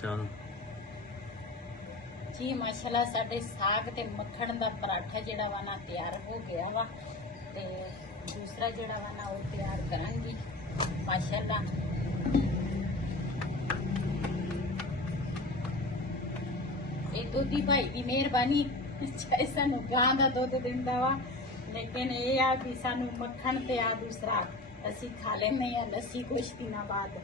चल जी माशाल्लाह साडे साग ते मक्खन दा पराठा जेड़ा वा ना तैयार हो गया वा ते दूसरा जेड़ा वा ना वो तैयार करांगी माशाल्लाह। ये दुधी भाई की मेहरबानी चाहे सानू गां दा दुध दिंदा वा लेकिन ये आ कि सानू मक्खन ते आ दूसरा असी खा लेने आ लस्सी कुछ दिनों बाद।